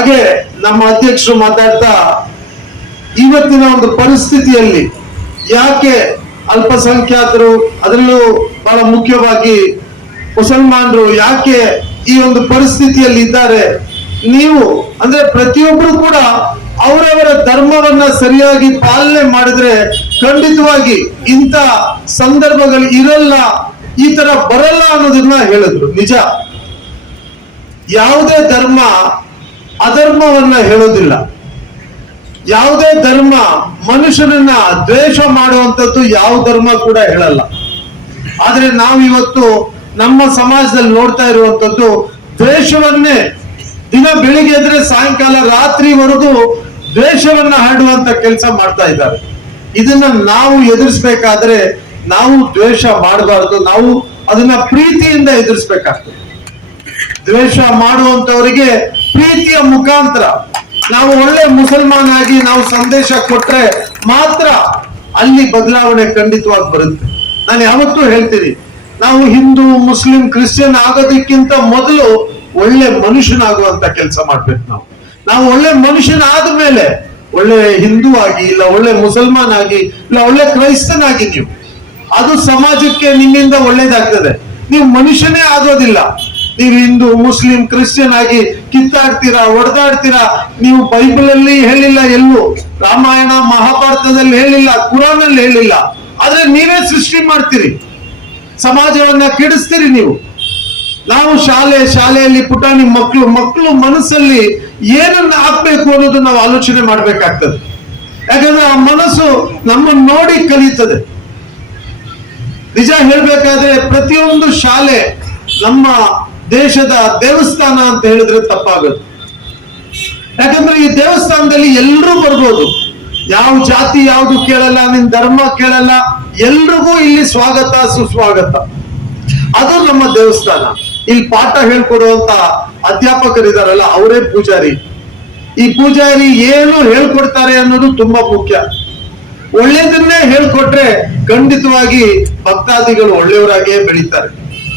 ಹಾಗೆ ನಮ್ಮ ಅಧ್ಯಕ್ಷರು ಮಾತಾಡ್ತಾ ಇವತ್ತಿನ ಒಂದು ಪರಿಸ್ಥಿತಿಯಲ್ಲಿ ಯಾಕೆ ಅಲ್ಪಸಂಖ್ಯಾತರು, ಅದರಲ್ಲೂ ಬಹಳ ಮುಖ್ಯವಾಗಿ ಮುಸಲ್ಮಾನರು ಯಾಕೆ ಈ ಒಂದು ಪರಿಸ್ಥಿತಿಯಲ್ಲಿ ಇದ್ದಾರೆ, ನೀವು ಅಂದ್ರೆ ಪ್ರತಿಯೊಬ್ಬರು ಕೂಡ ಅವರವರ ಧರ್ಮವನ್ನ ಸರಿಯಾಗಿ ಪಾಲನೆ ಮಾಡಿದ್ರೆ ಖಂಡಿತವಾಗಿ ಇಂಥ ಸಂದರ್ಭಗಳು ಇರಲ್ಲ, ಈ ತರ ಬರಲ್ಲ ಅನ್ನೋದನ್ನ ಹೇಳಿದ್ರು. ನಿಜ, ಯಾವುದೇ ಧರ್ಮ ಅಧರ್ಮವನ್ನ ಹೇಳೋದಿಲ್ಲ, ಯಾವುದೇ ಧರ್ಮ ಮನುಷ್ಯನನ್ನ ದ್ವೇಷ ಮಾಡುವಂಥದ್ದು ಯಾವ ಧರ್ಮ ಕೂಡ ಹೇಳಲ್ಲ. ಆದ್ರೆ ನಾವಿವತ್ತು ನಮ್ಮ ಸಮಾಜದಲ್ಲಿ ನೋಡ್ತಾ ಇರುವಂತದ್ದು ದ್ವೇಷವನ್ನೇ, ದಿನ ಬೆಳಿಗ್ಗೆ ಎದ್ರೆ ಸಾಯಂಕಾಲ ರಾತ್ರಿವರೆಗೂ ದ್ವೇಷವನ್ನ ಹರಡುವಂತ ಕೆಲಸ ಮಾಡ್ತಾ ಇದ್ದಾರೆ. ಇದನ್ನ ನಾವು ಎದುರಿಸ್ಬೇಕಾದ್ರೆ ನಾವು ದ್ವೇಷ ಮಾಡಬಾರ್ದು, ನಾವು ಅದನ್ನ ಪ್ರೀತಿಯಿಂದ ಎದುರಿಸ್ಬೇಕಾಗ್ತದೆ. ದ್ವೇಷ ಮಾಡುವಂತವರಿಗೆ ಪ್ರೀತಿಯ ಮುಖಾಂತರ ನಾವು ಒಳ್ಳೆ ಮುಸಲ್ಮಾನ್ ಆಗಿ ನಾವು ಸಂದೇಶ ಕೊಟ್ರೆ ಮಾತ್ರ ಅಲ್ಲಿ ಬದಲಾವಣೆ ಖಂಡಿತವಾಗಿ ಬರುತ್ತೆ. ನಾನು ಯಾವತ್ತೂ ಹೇಳ್ತೀನಿ, ನಾವು ಹಿಂದೂ ಮುಸ್ಲಿಂ ಕ್ರಿಶ್ಚಿಯನ್ ಆಗೋದಕ್ಕಿಂತ ಮೊದಲು ಒಳ್ಳೆ ಮನುಷ್ಯನಾಗುವಂತ ಕೆಲಸ ಮಾಡ್ಬೇಕು. ನಾವು ಒಳ್ಳೆ ಮನುಷ್ಯನಾದ ಮೇಲೆ ಒಳ್ಳೆ ಹಿಂದೂ ಆಗಿ, ಇಲ್ಲ ಒಳ್ಳೆ ಮುಸಲ್ಮಾನ್ ಆಗಿ, ಇಲ್ಲ ಒಳ್ಳೆ ಕ್ರೈಸ್ತನಾಗಿ ನೀವು, ಅದು ಸಮಾಜಕ್ಕೆ ನಿಮ್ಮಿಂದ ಒಳ್ಳೇದಾಗ್ತದೆ. ನೀವು ಮನುಷ್ಯನೇ ಆಗೋದಿಲ್ಲ, ನೀವು ಹಿಂದೂ ಮುಸ್ಲಿಂ ಕ್ರಿಶ್ಚಿಯನ್ ಆಗಿ ಕಿತ್ತಾಡ್ತೀರಾ, ಹೊಡೆದಾಡ್ತೀರಾ. ನೀವು ಬೈಬಲ್ ಅಲ್ಲಿ ಹೇಳಿಲ್ಲ, ಎಲ್ಲೂ ರಾಮಾಯಣ ಮಹಾಭಾರತದಲ್ಲಿ ಹೇಳಿಲ್ಲ, ಕುರಾನ್ ಅಲ್ಲಿ ಹೇಳಿಲ್ಲ, ಆದ್ರೆ ನೀವೇ ಸೃಷ್ಟಿ ಮಾಡ್ತೀರಿ, ಸಮಾಜವನ್ನ ಕೆಡಿಸ್ತೀರಿ ನೀವು. ನಾವು ಶಾಲೆಯಲ್ಲಿ ಪುಟಾಣಿ ಮಕ್ಕಳು ಮನಸ್ಸಲ್ಲಿ ಏನನ್ನ ಹಾಕ್ಬೇಕು ಅನ್ನೋದು ನಾವು ಆಲೋಚನೆ ಮಾಡ್ಬೇಕಾಗ್ತದೆ. ಯಾಕಂದ್ರೆ ಆ ಮನಸ್ಸು ನಮ್ಮನ್ನು ನೋಡಿ ಕಲಿಯುತ್ತದೆ. ನಿಜ ಹೇಳ್ಬೇಕಾದ್ರೆ ಪ್ರತಿಯೊಂದು ಶಾಲೆ ನಮ್ಮ ದೇಶದ ದೇವಸ್ಥಾನ ಅಂತ ಹೇಳಿದ್ರೆ ತಪ್ಪಾಗುತ್ತೆ. ಯಾಕಂದ್ರೆ ಈ ದೇವಸ್ಥಾನದಲ್ಲಿ ಎಲ್ಲರೂ ಬರ್ಬೋದು, ಯಾವ ಜಾತಿ ಯಾವುದು ಕೇಳಲ್ಲ, ನಿನ್ ಧರ್ಮ ಕೇಳಲ್ಲ, ಎಲ್ರಿಗೂ ಇಲ್ಲಿ ಸ್ವಾಗತ ಸುಸ್ವಾಗತ. ಅದು ನಮ್ಮ ದೇವಸ್ಥಾನ. ಇಲ್ಲಿ ಪಾಠ ಹೇಳ್ಕೊಡುವಂತ ಅಧ್ಯಾಪಕರಿದಾರಲ್ಲ, ಅವರೇ ಪೂಜಾರಿ. ಈ ಪೂಜಾರಿ ಏನು ಹೇಳ್ಕೊಡ್ತಾರೆ ಅನ್ನೋದು ತುಂಬಾ ಮುಖ್ಯ. ಒಳ್ಳೇದನ್ನೇ ಹೇಳ್ಕೊಟ್ರೆ ಖಂಡಿತವಾಗಿ ಭಕ್ತಾದಿಗಳು ಒಳ್ಳೆಯವರಾಗೇ ಬೆಳೀತಾರೆ.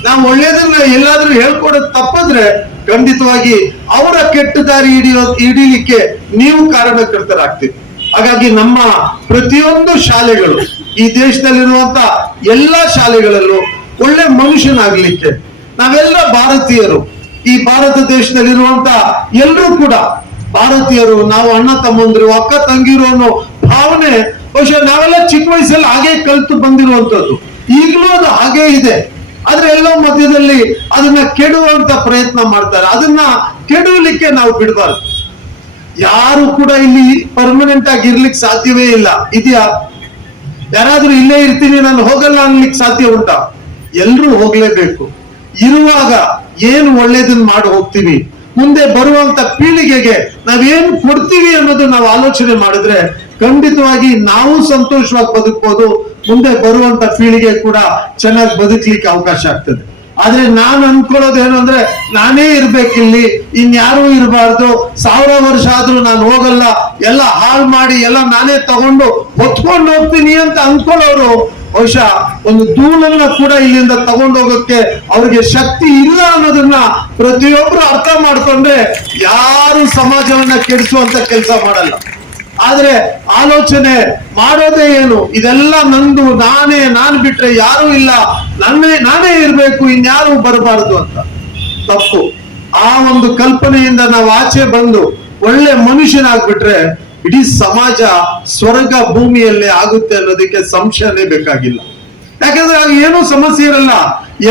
ನಾವು ಒಳ್ಳೇದನ್ನ ಎಲ್ಲಾದ್ರೂ ಹೇಳ್ಕೊಡೋದು ತಪ್ಪಿದ್ರೆ ಖಂಡಿತವಾಗಿ ಅವರ ಕೆಟ್ಟ ದಾರಿ ಹಿಡಿಲಿಕ್ಕೆ ನೀವು ಕಾರಣಕರ್ತರಾಗ್ತೀವಿ. ಹಾಗಾಗಿ ನಮ್ಮ ಪ್ರತಿಯೊಂದು ಶಾಲೆಗಳು, ಈ ದೇಶದಲ್ಲಿರುವಂತ ಎಲ್ಲಾ ಶಾಲೆಗಳಲ್ಲೂ ಒಳ್ಳೆ ಮನುಷ್ಯನಾಗ್ಲಿಕ್ಕೆ ನಾವೆಲ್ಲ ಭಾರತೀಯರು, ಈ ಭಾರತ ದೇಶದಲ್ಲಿರುವಂತ ಎಲ್ಲರೂ ಕೂಡ ಭಾರತೀಯರು, ನಾವು ಅಣ್ಣ ತಮ್ಮಂದ್ರು ಅಕ್ಕ ತಂಗಿರು ಅನ್ನೋ ಭಾವನೆ ಬಹುಶಃ ನಾವೆಲ್ಲ ಚಿಕ್ಕ ವಯಸ್ಸಲ್ಲಿ ಹಾಗೆ ಕಲಿತು ಬಂದಿರುವಂತದ್ದು. ಈಗಲೂ ಅದು ಹಾಗೇ ಇದೆ. ಆದ್ರೆ ಎಲ್ಲೋ ಮಧ್ಯದಲ್ಲಿ ಅದನ್ನ ಕೆಡುವಂತ ಪ್ರಯತ್ನ ಮಾಡ್ತಾರೆ. ಅದನ್ನ ಕೆಡವಲಿಕ್ಕೆ ನಾವು ಬಿಡಬಾರ್ದು. ಯಾರು ಕೂಡ ಇಲ್ಲಿ ಪರ್ಮನೆಂಟ್ ಆಗಿ ಇರ್ಲಿಕ್ಕೆ ಸಾಧ್ಯವೇ ಇಲ್ಲ. ಇದೆಯಾ? ಯಾರಾದ್ರೂ ಇಲ್ಲೇ ಇರ್ತೀನಿ ನಾನು ಹೋಗಲ್ಲ ಅನ್ಲಿಕ್ಕೆ ಸಾಧ್ಯ ಉಂಟಾ? ಎಲ್ರೂ ಹೋಗ್ಲೇಬೇಕು. ಇರುವಾಗ ಏನು ಒಳ್ಳೇದನ್ನ ಮಾಡಿ ಹೋಗ್ತೀವಿ, ಮುಂದೆ ಬರುವಂತ ಪೀಳಿಗೆಗೆ ನಾವೇನ್ ಕೊಡ್ತೀವಿ ಅನ್ನೋದು ನಾವು ಆಲೋಚನೆ ಮಾಡಿದ್ರೆ ಖಂಡಿತವಾಗಿ ನಾವು ಸಂತೋಷವಾಗಿ ಬದುಕ್ಬೋದು, ಮುಂದೆ ಬರುವಂತ ಪೀಳಿಗೆ ಕೂಡ ಚೆನ್ನಾಗಿ ಬದುಕಲಿಕ್ಕೆ ಅವಕಾಶ ಆಗ್ತದೆ. ಆದ್ರೆ ನಾನು ಅನ್ಕೊಳ್ಳೋದೇನು ಅಂದ್ರೆ, ನಾನೇ ಇರ್ಬೇಕಿಲ್ಲಿ, ಇನ್ಯಾರೂ ಇರಬಾರ್ದು, 1000 ವರ್ಷ ಆದ್ರೂ ನಾನು ಹೋಗಲ್ಲ, ಎಲ್ಲ ಹಾಳು ಮಾಡಿ ಎಲ್ಲ ನಾನೇ ತಗೊಂಡು ಹೊತ್ಕೊಂಡು ಹೋಗ್ತೀನಿ ಅಂತ ಅನ್ಕೊಳ್ಳೋರು ಬಹುಶಃ ಒಂದು ಧೂಳನ್ನ ಕೂಡ ಇಲ್ಲಿಂದ ತಗೊಂಡು ಹೋಗೋಕೆ ಅವ್ರಿಗೆ ಶಕ್ತಿ ಇಲ್ಲ ಅನ್ನೋದನ್ನ ಪ್ರತಿಯೊಬ್ರು ಅರ್ಥ ಮಾಡ್ಕೊಂಡ್ರೆ ಯಾರು ಸಮಾಜವನ್ನ ಕೆಡಿಸುವಂತ ಕೆಲಸ ಮಾಡಲ್ಲ. ಆದ್ರೆ ಆಲೋಚನೆ ಮಾಡೋದೇ ಏನು, ಇದೆಲ್ಲ ನಂದು, ನಾನು ಬಿಟ್ರೆ ಯಾರು ಇಲ್ಲ, ನಾನೇ ಇರ್ಬೇಕು, ಇನ್ಯಾರು ಬರಬಾರದು ಅಂತ. ತಪ್ಪು. ಆ ಒಂದು ಕಲ್ಪನೆಯಿಂದ ನಾವು ಆಚೆ ಬಂದು ಒಳ್ಳೆ ಮನುಷ್ಯನಾಗ್ಬಿಟ್ರೆ ಇಡೀ ಸಮಾಜ ಸ್ವರ್ಗ ಭೂಮಿಯಲ್ಲೇ ಆಗುತ್ತೆ ಅನ್ನೋದಕ್ಕೆ ಸಂಶಯನೇ ಬೇಕಾಗಿಲ್ಲ. ಯಾಕಂದ್ರೆ ಆಗ ಏನೂ ಸಮಸ್ಯೆ ಇರಲ್ಲ.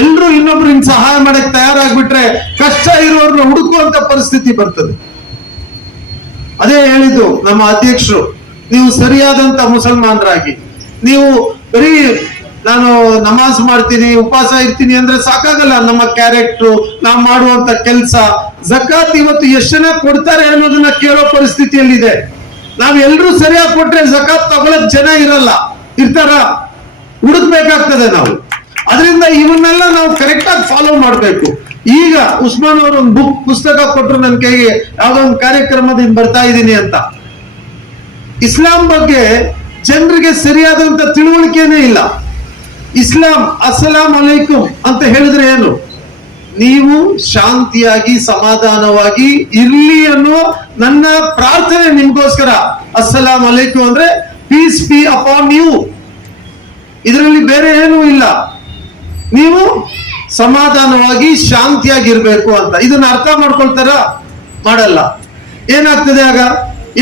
ಎಲ್ರು ಇನ್ನೊಬ್ರು ಸಹಾಯ ಮಾಡಕ್ ತಯಾರಾಗ್ಬಿಟ್ರೆ ಕಷ್ಟ ಇರುವವ್ರನ್ನ ಹುಡುಕುವಂತ ಪರಿಸ್ಥಿತಿ ಬರ್ತದೆ. ಅದೇ ಹೇಳಿದ್ದು ನಮ್ಮ ಅಧ್ಯಕ್ಷರು, ನೀವು ಸರಿಯಾದಂತ ಮುಸಲ್ಮಾನರಾಗಿ, ನೀವು ಬರೀ ನಾನು ನಮಾಜ್ ಮಾಡ್ತೀನಿ, ಉಪವಾಸ ಇರ್ತೀನಿ ಅಂದ್ರೆ ಸಾಕಾಗಲ್ಲ. ನಮ್ಮ ಕ್ಯಾರೆಕ್ಟರ್, ನಾವು ಮಾಡುವಂತ ಕೆಲಸ, ಜಕಾತ್ ಇವತ್ತು ಎಷ್ಟು ಜನ ಕೊಡ್ತಾರೆ ಅನ್ನೋದನ್ನ ಕೇಳೋ ಪರಿಸ್ಥಿತಿಯಲ್ಲಿದೆ. ನಾವೆಲ್ಲರೂ ಸರಿಯಾಗಿ ಕೊಟ್ರೆ ಜಕಾತ್ ತಗೊಳಕ್ ಜನ ಇರ್ತಾರ, ಹುಡುಕ್ಬೇಕಾಗ್ತದೆ ನಾವು. ಅದರಿಂದ ಇವನ್ನೆಲ್ಲ ನಾವು ಕರೆಕ್ಟ್ ಆಗಿ ಫಾಲೋ ಮಾಡ್ಬೇಕು. ಈಗ ಉಸ್ಮಾನ್ ಅವರು ಒಂದು ಪುಸ್ತಕ ಕೊಟ್ಟರು ನನ್ನ ಕೈಗೆ, ಯಾವ್ದೋ ಒಂದು ಕಾರ್ಯಕ್ರಮದಿಂದ ಬರ್ತಾ ಇದ್ದೀನಿ ಅಂತ. ಇಸ್ಲಾಂ ಬಗ್ಗೆ ಜನರಿಗೆ ಸರಿಯಾದಂತ ತಿಳುವಳಿಕೆನೇ ಇಲ್ಲ. ಇಸ್ಲಾಂ ಅಸ್ಸಲಾಂ ಅಲೈಕುಂ ಅಂತ ಹೇಳಿದ್ರೆ ಏನು? ನೀವು ಶಾಂತಿಯಾಗಿ ಸಮಾಧಾನವಾಗಿ ಇರ್ಲಿ ಅನ್ನುವ ನನ್ನ ಪ್ರಾರ್ಥನೆ ನಿಮ್ಗೋಸ್ಕರ. ಅಸ್ಸಲಾಂ ಅಲೈಕುಂ ಅಂದ್ರೆ ಪೀಸ್ ಬಿ ಅಪಾನ್ ಯು, ಇದರಲ್ಲಿ ಬೇರೆ ಏನೂ ಇಲ್ಲ. ನೀವು ಸಮಾಧಾನವಾಗಿ ಶಾಂತಿಯಾಗಿರ್ಬೇಕು ಅಂತ. ಇದನ್ನ ಅರ್ಥ ಮಾಡ್ಕೊಳ್ತಾರ? ಮಾಡಲ್ಲ. ಏನಾಗ್ತದೆ ಆಗ?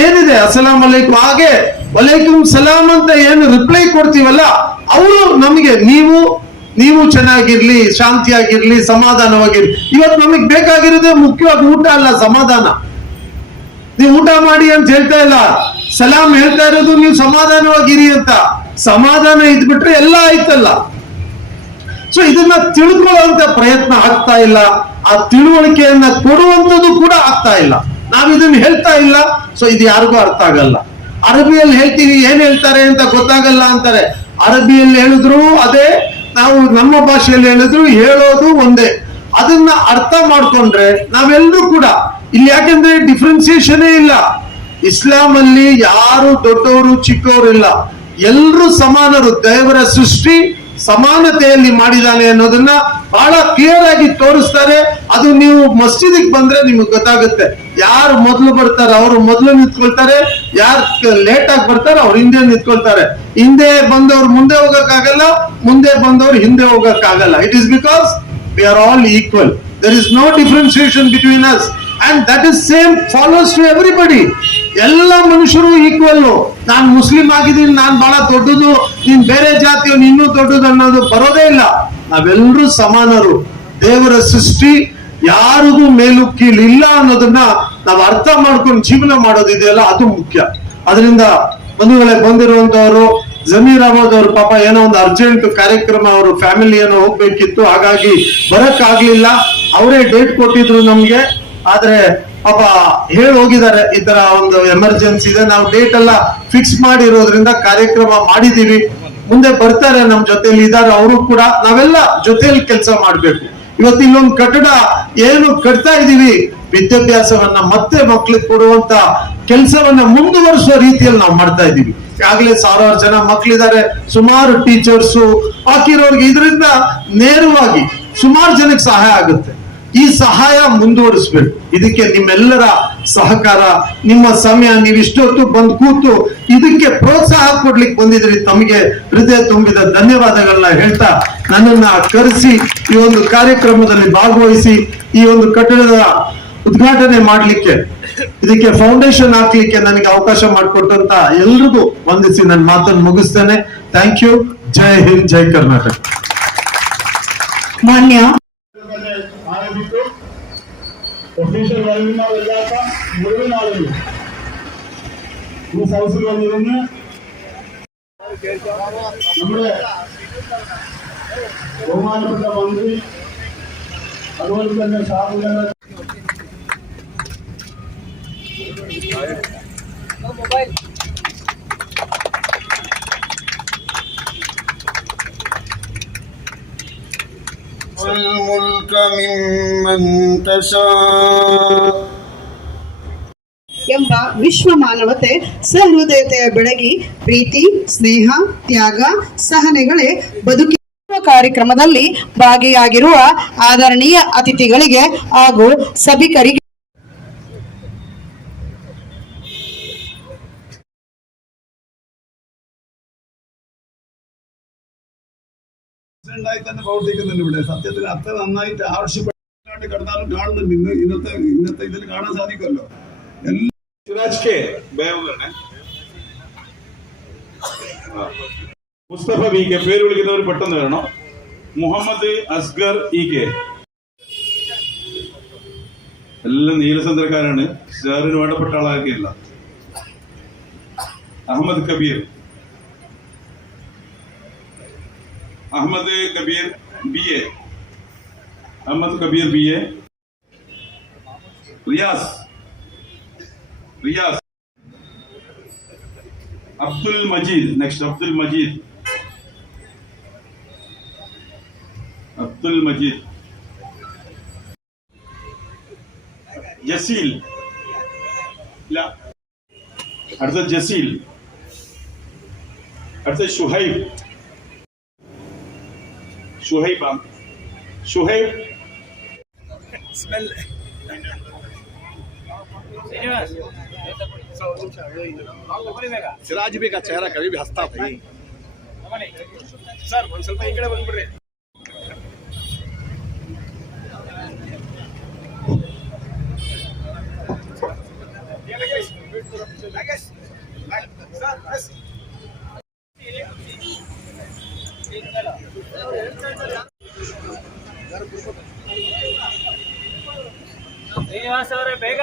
ಏನಿದೆ ಅಸ್ಸಲಾಂ ಅಲೈಕುಂ, ಹಾಗೆ ವಲೈಕುಂ ಸಲಾಂ ಅಂತ ಏನು ರಿಪ್ಲೈ ಕೊಡ್ತೀವಲ್ಲ, ಅವರು ನಮಗೆ ನೀವು ಚೆನ್ನಾಗಿರ್ಲಿ, ಶಾಂತಿಯಾಗಿರ್ಲಿ, ಸಮಾಧಾನವಾಗಿರ್ಲಿ. ಇವತ್ತು ನಮಗೆ ಬೇಕಾಗಿರೋದೇ ಮುಖ್ಯವಾಗಿ ಊಟ ಅಲ್ಲ, ಸಮಾಧಾನ. ನೀವು ಊಟ ಮಾಡಿ ಅಂತ ಹೇಳ್ತಾ ಇಲ್ಲ, ಸಲಾಂ ಹೇಳ್ತಾ ಇರೋದು ನೀವು ಸಮಾಧಾನವಾಗಿರಿ ಅಂತ. ಸಮಾಧಾನ ಇದ್ಬಿಟ್ರೆ ಎಲ್ಲ ಆಯ್ತಲ್ಲ. ಸೊ ಇದನ್ನ ತಿಳ್ಕೊಳ್ಳುವಂತ ಪ್ರಯತ್ನ ಆಗ್ತಾ ಇಲ್ಲ, ಆ ತಿಳುವಳಿಕೆಯನ್ನ ಕೊಡುವಂಥದ್ದು ಕೂಡ ಆಗ್ತಾ ಇಲ್ಲ. ನಾವ್ ಇದನ್ನ ಹೇಳ್ತಾ ಇಲ್ಲ, ಸೊ ಇದು ಯಾರಿಗೂ ಅರ್ಥ ಆಗಲ್ಲ. ಅರಬಿಯಲ್ಲಿ ಹೇಳ್ತೀವಿ, ಏನ್ ಹೇಳ್ತಾರೆ ಅಂತ ಗೊತ್ತಾಗಲ್ಲ ಅಂತಾರೆ. ಅರಬಿಯಲ್ಲಿ ಹೇಳಿದ್ರು ಅದೇ, ನಾವು ನಮ್ಮ ಭಾಷೆಯಲ್ಲಿ ಹೇಳಿದ್ರು ಹೇಳೋದು ಒಂದೇ. ಅದನ್ನ ಅರ್ಥ ಮಾಡ್ಕೊಂಡ್ರೆ ನಾವೆಲ್ಲರೂ ಕೂಡ ಇಲ್ಲಿ, ಯಾಕೆಂದ್ರೆ ಡಿಫ್ರೆನ್ಸಿಯೇಷನ್ ಇಲ್ಲ. ಇಸ್ಲಾಂ ಅಲ್ಲಿ ಯಾರು ದೊಡ್ಡವರು ಚಿಕ್ಕವರು ಇಲ್ಲ, ಎಲ್ಲರೂ ಸಮಾನರು. ದೇವರ ಸೃಷ್ಟಿ ಸಮಾನತೆಯಲ್ಲಿ ಮಾಡಿದಾನೆ ಅನ್ನೋದನ್ನ ಬಹಳ ಕ್ಲಿಯರ್ ಆಗಿ ತೋರಿಸ್ತಾರೆ. ಅದು ನೀವು ಮಸ್ಜಿದಿಗೆ ಬಂದ್ರೆ ನಿಮಗೆ ಗೊತ್ತಾಗುತ್ತೆ. ಯಾರು ಮೊದಲು ಬರ್ತಾರೆ ಅವರು ಮೊದಲು ನಿಂತ್ಕೊಳ್ತಾರೆ, ಯಾರು ಲೇಟ್ ಆಗಿ ಬರ್ತಾರೆ ಅವ್ರು ಹಿಂದೆ ನಿಂತ್ಕೊಳ್ತಾರೆ. ಹಿಂದೆ ಬಂದವ್ರು ಮುಂದೆ ಹೋಗಕ್ಕಾಗಲ್ಲ, ಮುಂದೆ ಬಂದವ್ರು ಹಿಂದೆ ಹೋಗಕ್ಕಾಗಲ್ಲ. It is because we are all equal. There is no differentiation between us, and that is same follows to everybody. ಎಲ್ಲ ಮನುಷ್ಯರು ಈಕ್ವಲ್. ನಾನು ಮುಸ್ಲಿಂ ಆಗಿದ್ದೀನಿ, ನಾನು ಬಹಳ ದೊಡ್ಡದು, ನೀನ್ ಬೇರೆ ಜಾತಿಯವನು ಇನ್ನೂ ದೊಡ್ಡದು ಅನ್ನೋದು ಬರೋದೇ ಇಲ್ಲ. ನಾವೆಲ್ಲರೂ ಸಮಾನರು. ದೇವರ ಸೃಷ್ಟಿ ಯಾರಿಗೂ ಮೇಲು ಕೀಳು ಇಲ್ಲ ಅನ್ನೋದನ್ನ ನಾವು ಅರ್ಥ ಮಾಡ್ಕೊಂಡು ಜೀವನ ಮಾಡೋದಿದೆಯಲ್ಲ, ಅದು ಮುಖ್ಯ. ಅದರಿಂದ ಬಂಧುಗಳೇ, ಬಂದಿರುವಂತವರು ಜಮೀರ್ ಅಹಮದ್ ಅವರು ಪಾಪ ಏನೋ ಒಂದು ಅರ್ಜೆಂಟ್ ಕಾರ್ಯಕ್ರಮ, ಅವರು ಫ್ಯಾಮಿಲಿ ಏನೋ ಹೋಗ್ಬೇಕಿತ್ತು, ಹಾಗಾಗಿ ಬರಕ್ ಆಗ್ಲಿಲ್ಲ. ಅವರೇ ಡೇಟ್ ಕೊಟ್ಟಿದ್ರು ನಮ್ಗೆ. ಆದ್ರೆ ಪಾಪ ಹೇಳಿ ಹೋಗಿದ್ದಾರೆ, ಈ ತರ ಒಂದು ಎಮರ್ಜೆನ್ಸಿ ಇದೆ, ನಾವು ಡೇಟ್ ಎಲ್ಲ ಫಿಕ್ಸ್ ಮಾಡಿರೋದ್ರಿಂದ ಕಾರ್ಯಕ್ರಮ ಮಾಡಿದೀವಿ, ಮುಂದೆ ಬರ್ತಾರೆ, ನಮ್ ಜೊತೆಲಿ ಇದ್ದಾರೆ ಅವರು ಕೂಡ. ನಾವೆಲ್ಲ ಜೊತೆಯಲ್ಲಿ ಕೆಲಸ ಮಾಡ್ಬೇಕು. ಇವತ್ತು ಇಲ್ಲೊಂದು ಕಟ್ಟಡ ಏನು ಕಟ್ತಾ ಇದೀವಿ, ವಿದ್ಯಾಭ್ಯಾಸವನ್ನ ಮತ್ತೆ ಮಕ್ಳಿಗೆ ಕೊಡುವಂತ ಕೆಲಸವನ್ನ ಮುಂದುವರಿಸುವ ರೀತಿಯಲ್ಲಿ ನಾವು ಮಾಡ್ತಾ ಇದೀವಿ. ಆಗ್ಲೇ 1000 ಜನ ಮಕ್ಳಿದ್ದಾರೆ, ಸುಮಾರು ಟೀಚರ್ಸು ಹಾಕಿರೋರ್ಗೆ. ಇದರಿಂದ ನೇರವಾಗಿ ಸುಮಾರು ಜನಕ್ಕೆ ಸಹಾಯ ಆಗುತ್ತೆ. ಈ ಸಹಾಯ ಮುಂದುವರಿಸ್ಬೇಕು. ಇದಕ್ಕೆ ನಿಮ್ಮೆಲ್ಲರ ಸಹಕಾರ, ನಿಮ್ಮ ಸಮಯ, ನೀವಿಷ್ಟೊತ್ತು ಬಂದು ಕೂತು ಇದಕ್ಕೆ ಪ್ರೋತ್ಸಾಹ ಕೊಡ್ಲಿಕ್ಕೆ ಬಂದಿದ್ರಿ. ತಮಗೆ ಹೃದಯ ತುಂಬಿದ ಧನ್ಯವಾದಗಳನ್ನ ಹೇಳ್ತಾ, ನನ್ನನ್ನ ಕರೆಸಿ ಈ ಒಂದು ಕಾರ್ಯಕ್ರಮದಲ್ಲಿ ಭಾಗವಹಿಸಿ ಈ ಒಂದು ಕಟ್ಟಡದ ಉದ್ಘಾಟನೆ ಮಾಡ್ಲಿಕ್ಕೆ, ಇದಕ್ಕೆ ಫೌಂಡೇಶನ್ ಹಾಕ್ಲಿಕ್ಕೆ ನನಗೆ ಅವಕಾಶ ಮಾಡಿಕೊಟ್ಟಂತ ಎಲ್ರಿಗೂ ವಂದಿಸಿ ನನ್ನ ಮಾತನ್ನು ಮುಗಿಸ್ತೇನೆ. Thank you. ಜೈ ಹಿಂದ್, ಜೈ ಕರ್ನಾಟಕ. ಮಾನ್ಯ ഒഫീഷ്യൽ വൈകുന്നേരമില്ലാത്ത മുഴുവൻ ആളുകളും ഈ സദസ്സിൽ വന്നിരുന്ന് നമ്മുടെ ബഹുമാനപ്പെട്ട മന്ത്രി, അതുപോലെ തന്നെ ഷാഹുൽ الملك ممن تشاء ಎಂಬ ವಿಶ್ವ ಮಾನವತೆ ಸಹೃದಯತೆಯ ಬೆಳಗಿ ಪ್ರೀತಿ, ಸ್ನೇಹ, ತ್ಯಾಗ, ಸಹನೆಗಳೇ ಬದುಕಿನ ಕಾರ್ಯಕ್ರಮದಲ್ಲಿ ಭಾಗಿಯಾಗಿರುವ ಆದರಣೀಯ ಅತಿಥಿಗಳಿಗೆ ಹಾಗೂ ಸಭಿಕರಿಗೆ ായി തന്നെ പ്രവർത്തിക്കുന്നുണ്ട്. ഇവിടെ സത്യത്തിന് അത്ര നന്നായിട്ട് ആവശ്യപ്പെട്ട് കിടന്നാലും കാണുന്നുണ്ട്. ഇന്നത്തെ ഇതിൽ കാണാൻ സാധിക്കുമല്ലോ. മുസ്തഫ വി കെ, പേര് വിളിക്കുന്നവർ പെട്ടെന്ന് വരണം. മുഹമ്മദ് അസ്ഗർ ഇ കെ, എല്ലാം നീലസന്ദ്രക്കാരാണ്, സാറിന് വേണ്ടപ്പെട്ട ആളാക്കിയില്ല. Ahmed Kabir, Ahmed Kabir B A, Ahmed Kabir B A. Riyas, Riyas. Abdul Majeed, next Abdul Majeed, Abdul Majeed. Jaseel, ഇല്ല, അടുത്ത ജസീൽ, അടുത്ത ഷുഹൈബ്, ഷുഹൈബ്, ഷുഹൈബ് सिराज भी का चेहरा कभी भी हंसता भाई सर ಒಂದು ಸ್ವಲ್ಪ ಈ ಕಡೆ ಬಂದ್ಬಿಡ್ರಿ ಶ್ರೀನಿವಾಸ್ ಅವರೇ ಬೇಗ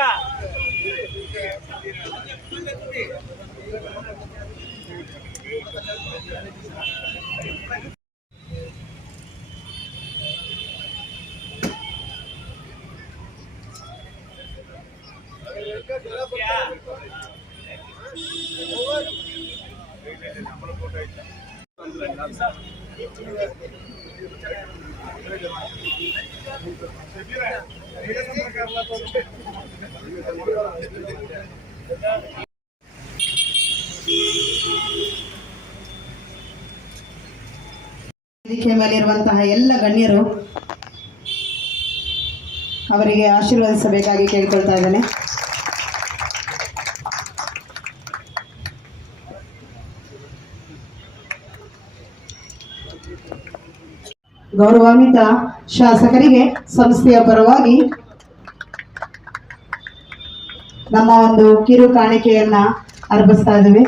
ವೇದಿಕೆ ಮೇಲಿರುವಂತಹ ಎಲ್ಲ ಗಣ್ಯರು ಅವರಿಗೆ ಆಶೀರ್ವದಿಸಬೇಕಾಗಿ ಕೇಳಿಕೊಳ್ತಾ ಇದ್ದೇನೆ. ಗೌರವಾನ್ವಿತ ಶಾಸಕರಿಗೆ ಸಂಸ್ಥೆಯ ಪರವಾಗಿ ನಮ್ಮ ಒಂದು ಕಿರು ಕಾಣಿಕೆಯನ್ನ ಅರ್ಪಿಸ್ತಾ ಇದ್ದೇವೆ.